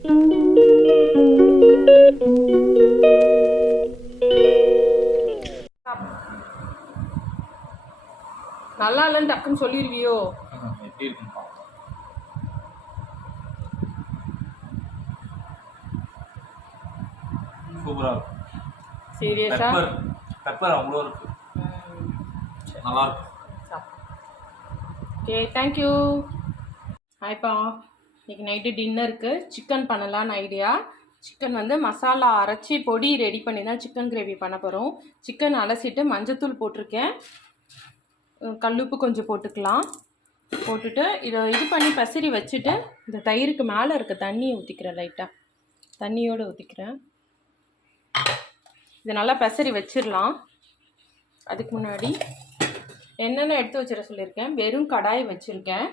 நல்லா இல்லைன்னு டக்குன்னு சொல்லிடுவியோ? எப்படி இருக்குன்னு பார்ப்போம். சூப்பராக இருக்கும். சீரியஸா? பெப்பர் அவ்வளோ இருக்கு. நல்லா இருக்கும். Okay, thank you. ஹாய்ப்பா. இன்றைக்கி நைட்டு டின்னருக்கு சிக்கன் பண்ணலான்னு ஐடியா. சிக்கன் வந்து மசாலா அரைச்சி பொடி ரெடி பண்ணி தான் சிக்கன் கிரேவி பண்ண போகிறோம். சிக்கன் அலசிட்டு மஞ்சத்தூள் போட்டிருக்கேன், கல்லுப்பு கொஞ்சம் போட்டுக்கலாம். போட்டுட்டு இதை இது பண்ணி பசரி வச்சுட்டு இந்த தயிருக்கு மேலே இருக்க தண்ணியை ஊற்றிக்கிறேன். லைட்டாக தண்ணியோடு ஊற்றிக்கிறேன். இதை நல்லா பசரி வச்சிடலாம். அதுக்கு முன்னாடி என்னென்ன எடுத்து வச்சிட சொல்லியிருக்கேன். வெறும் கடாய் வச்சுருக்கேன்.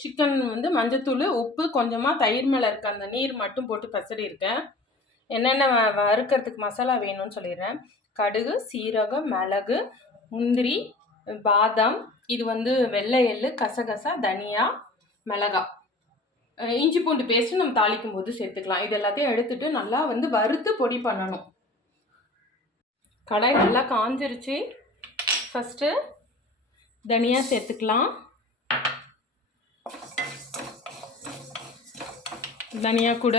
சிக்கன் வந்து மஞ்சத்தூள், உப்பு, கொஞ்சமாக தயிர் மேலே இருக்க அந்த நீர் மட்டும் போட்டு பசரி இருக்கேன். என்னென்ன வறுக்கிறதுக்கு மசாலா வேணும்னு சொல்லிடுறேன். கடுகு, சீரகம், மிளகு, முந்திரி, பாதாம், இது வந்து வெள்ளை எள்ளு, கசகசா, தனியா, மிளகா, இஞ்சி பூண்டு பேஸ்ட்டு நம்ம தாளிக்கும் போது சேர்த்துக்கலாம். இது எல்லாத்தையும் எடுத்துட்டு நல்லா வந்து வறுத்து பொடி பண்ணணும். கடாய் நல்லா காஞ்சிருச்சு. ஃபஸ்ட்டு தனியா சேர்த்துக்கலாம். தனியா கூட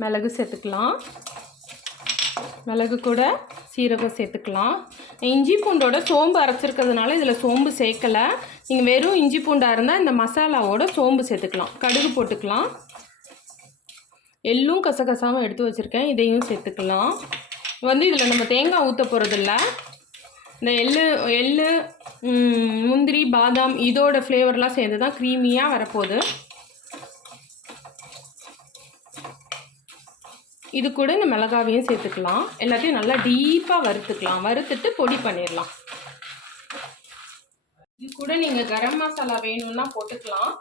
மிளகு சேர்த்துக்கலாம். மிளகு கூட சீரகம் சேர்த்துக்கலாம். இஞ்சி பூண்டோட சோம்பு அரைச்சிருக்கிறதுனால இதில் சோம்பு சேர்க்கலை. நீங்கள் வெறும் இஞ்சி பூண்டாக இருந்தால் இந்த மசாலாவோட சோம்பு சேர்த்துக்கலாம். கடுகு போட்டுக்கலாம். எள்ளும் கசகசாவும் எடுத்து வச்சுருக்கேன், இதையும் சேர்த்துக்கலாம். வந்து இதில் நம்ம தேங்காய் ஊற்ற போகிறதில்ல. இந்த எள்ளு, முந்திரி, பாதாம் இதோட ஃப்ளேவர்லாம் சேர்ந்து தான் க்ரீமியாக வரப்போகுது. இது கூட இந்த மிளகாவையும் சேர்த்துக்கலாம். எல்லாத்தையும் நல்லா டீப்பாக வறுத்துக்கலாம். வறுத்துட்டு பொடி பண்ணிடலாம். இது கூட நீங்கள் கரம் மசாலா வேணும்னா போட்டுக்கலாம்.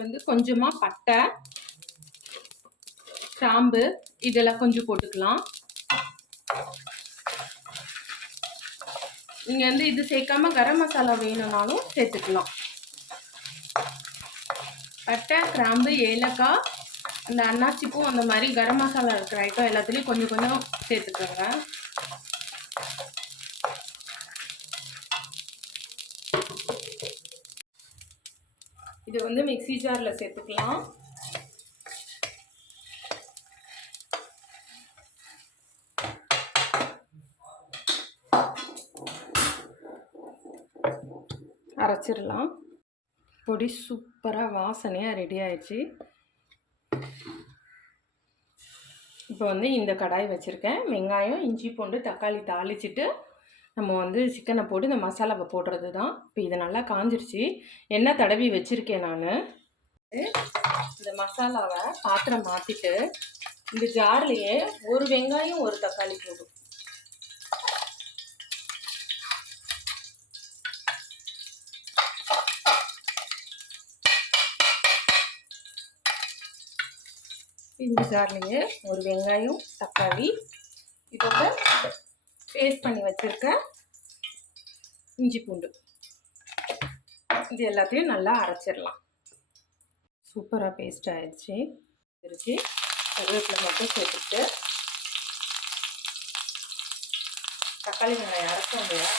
வந்து கொஞ்சமாக பட்டை, கிராம்பு இதெல்லாம் கொஞ்சம் போட்டுக்கலாம். நீங்கள் வந்து இது சேர்க்காம கரம் மசாலா வேணும்னாலும் சேர்த்துக்கலாம். பட்டை, கிராம்பு, ஏலக்காய், அந்த அன்னாச்சிப்பூ, அந்த மாதிரி கரம் மசாலா இருக்கிற ஐட்டம் எல்லாத்துலேயும் கொஞ்சம் கொஞ்சம் சேர்த்துக்கோங்க. இது வந்து மிக்ஸி ஜாரில் சேர்த்துக்கலாம். அரைச்சிடலாம். பொடி சூப்பராக வாசனையாக ரெடி ஆயிடுச்சு. இப்போ வந்து இந்த கடாய் வச்சுருக்கேன். வெங்காயம், இஞ்சி பூண்டு, தக்காளி தாளிச்சிட்டு நம்ம வந்து சிக்கனை போட்டு இந்த மசாலாவை போடுறது தான். இப்போ இதை நல்லா காஞ்சிருச்சு. எண்ணெய் தடவி வச்சுருக்கேன் நான். இந்த மசாலாவை பாத்திரம் மாற்றிட்டு இந்த ஜார்லேயே ஒரு வெங்காயம் ஒரு தக்காளி போடும். இந்த ஜார்லேயே ஒரு வெங்காயம், தக்காளி, இதோட பேஸ்ட் பண்ணி வச்சுருக்க இஞ்சி பூண்டு, இது எல்லாத்தையும் நல்லா அரைச்சிடலாம். சூப்பராக பேஸ்ட் ஆயிடுச்சு. கருவேப்பிலை மட்டும் சேர்த்துட்டு தக்காளி வெங்காயம் அரைச்சோம் இல்லையா,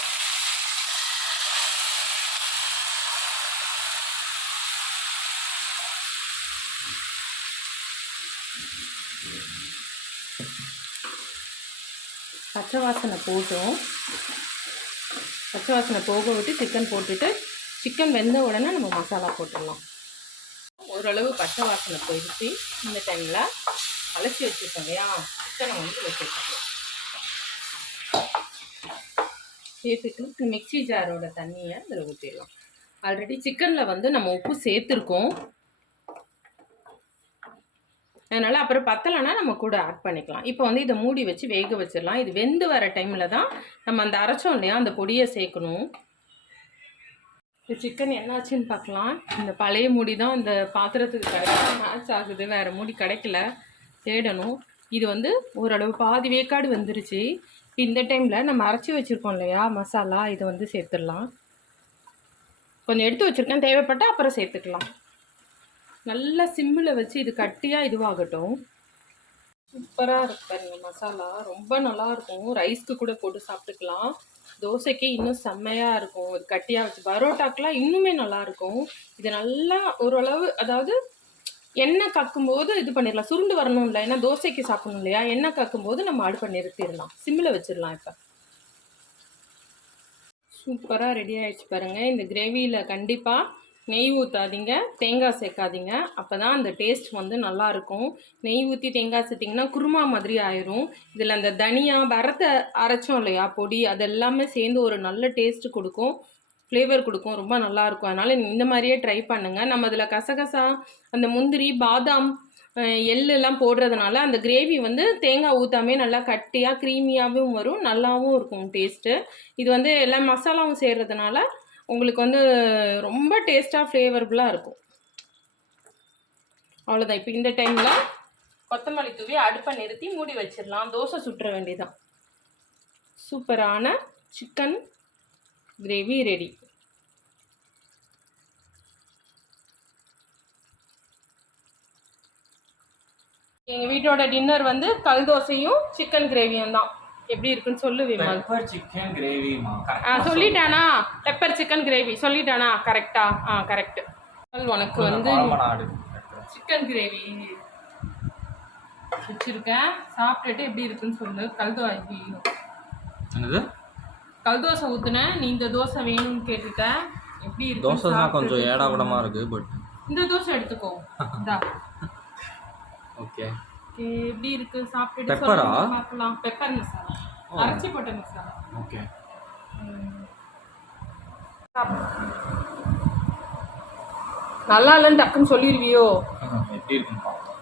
பச்சை வாசனை போட்டும். பச்சை வாசனை போக விட்டு சிக்கன் போட்டுட்டு சிக்கன் வெந்த உடனே நம்ம மசாலா போட்டுடலாம். ஓரளவு பச்சை வாசனை போயிடுச்சு. இந்த டைமில் அலசி வச்சுருக்கோம் இல்லையா சிக்கனை வந்து வச்சுருக்கோம். சேர்த்துட்டு மிக்ஸி ஜாரோட தண்ணியை இதில் ஊற்றிடலாம். ஆல்ரெடி சிக்கனில் வந்து நம்ம உப்பு சேர்த்துருக்கோம், அதனால் அப்புறம் பத்தலைன்னா நம்ம கூட ஆட் பண்ணிக்கலாம். இப்போ வந்து இதை மூடி வச்சு வேக வச்சிடலாம். இது வெந்து வர டைமில் தான் நம்ம அந்த அரைச்சோம் இல்லையா அந்த பொடியை சேர்க்கணும். இந்த சிக்கன் என்னாச்சுன்னு பார்க்கலாம். இந்த பழைய மூடி தான் இந்த பாத்திரத்துக்கு கரெக்டாக மேட்ச் ஆகுது, வேறு மூடி கிடைக்கல, தேடணும். இது வந்து ஓரளவு பாதி வேக்காடு வந்துருச்சு. இந்த டைமில் நம்ம அரைச்சி வச்சுருக்கோம் இல்லையா மசாலா, இதை வந்து சேர்த்துடலாம். கொஞ்சம் எடுத்து வச்சுருக்கேன், தேவைப்பட்டால் அப்புறம் சேர்த்துக்கலாம். நல்லா சிம்மில் வச்சு இது கட்டியாக இதுவாகட்டும். சூப்பராக இருக்கு பாருங்க மசாலா, ரொம்ப நல்லாயிருக்கும். ரைஸ்க்கு கூட போட்டு சாப்பிட்டுக்கலாம். தோசைக்கு இன்னும் செம்மையாக இருக்கும். இது கட்டியாக வச்சு பரோட்டாக்கெலாம் இன்னுமே நல்லாயிருக்கும். இது நல்லா ஓரளவு, அதாவது எண்ணெய் கக்கும்போது இது பண்ணிடலாம். சுருண்டு வரணும் இல்லை, ஏன்னா தோசைக்கு சாப்பிடணும் இல்லையா. எண்ணெய் கக்கும்போது நம்ம அடுப்பை நிறுத்திடலாம், சிம்மில் வச்சிடலாம். இப்போ சூப்பராக ரெடி ஆகிடுச்சு பாருங்கள். இந்த கிரேவியில் கண்டிப்பாக நெய் ஊற்றாதீங்க, தேங்காய் சேர்க்காதீங்க. அப்போ தான் அந்த டேஸ்ட் வந்து நல்லாயிருக்கும். நெய் ஊற்றி தேங்காய் சேர்த்திங்கன்னா குருமா மாதிரி ஆயிரும். இதில் அந்த தனியா வரத்தை அரைச்சோம் இல்லையா பொடி, அது எல்லாமே சேர்ந்து ஒரு நல்ல டேஸ்ட்டு கொடுக்கும், ஃப்ளேவர் கொடுக்கும், ரொம்ப நல்லாயிருக்கும். அதனால் இந்த மாதிரியே ட்ரை பண்ணுங்கள். நம்ம அதில் கசகசா, அந்த முந்திரி, பாதாம், எள்ளெல்லாம் போடுறதுனால அந்த கிரேவி வந்து தேங்காய் ஊற்றாமே நல்லா கட்டியாக க்ரீமியாகவும் வரும், நல்லாவும் இருக்கும் டேஸ்ட்டு. இது வந்து எல்லா மசாலாவும் சேர்றதுனால உங்களுக்கு வந்து ரொம்ப டேஸ்ட்டாக ஃப்ளேவர்ஃபுல்லாக இருக்கும். அவ்வளோதான். இப்போ இந்த டைமில் கொத்தமல்லி தூவி அடுப்பை நிறுத்தி மூடி வச்சிடலாம். தோசை சுட்டுற வேண்டியதான். சூப்பரான சிக்கன் கிரேவி ரெடி. எங்கள் வீட்டோட டின்னர் வந்து கல் தோசையும் சிக்கன் கிரேவியும் தான். எப்படி இருக்குன்னு சொல்லு விமல். பெப்பர் சிக்கன் கிரேவிமா. சொல்லிட்டானா? பெப்பர் சிக்கன் கிரேவி சொல்லிட்டானா? கரெக்டா? கரெக்ட். உனக்கு வந்து சிக்கன் கிரேவி வச்சிருக்கேன், சாப்பிட்டுட்டு எப்படி இருக்குன்னு சொல்லு. என்னது? கல் தோசை ஊற்றுனேன், நீ இந்த தோசை வேணும்னு கேட்டுட்ட. எப்படி இருக்கு? தோசை தான் கொஞ்சம் ஏடாகூடமா இருக்கு, பட் இந்த தோசை எடுத்துக்கோ. இந்தா. ஓகே. எப்படி இருக்கு சாப்பிட்டுட்டு பெப்பரா? பார்க்கலாம். பெப்பர் மசாலா, அரைச்சி போட்ட மசாலா. ஓகே. நல்லா இல்லைன்னு டக்குன்னு சொல்லிடுவியோ? எப்படி இருக்குன்னு பார்க்கலாம்.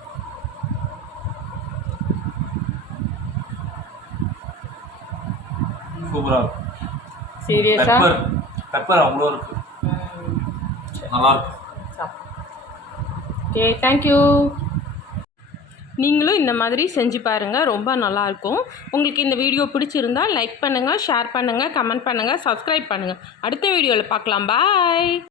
சூப்பரா இருக்கு. சீரியஸா? பெப்பர் அவ்வளோ இருக்கு, நல்லா இருக்கு. Okay, thank you. நீங்களும் இந்த மாதிரி செஞ்சு பாருங்கள், ரொம்ப நல்லாயிருக்கும். உங்களுக்கு இந்த வீடியோ பிடிச்சிருந்தா லைக் பண்ணுங்கள், ஷேர் பண்ணுங்கள், கமெண்ட் பண்ணுங்கள், சப்ஸ்கிரைப் பண்ணுங்கள். அடுத்த வீடியோவில் பார்க்கலாம். பாய்.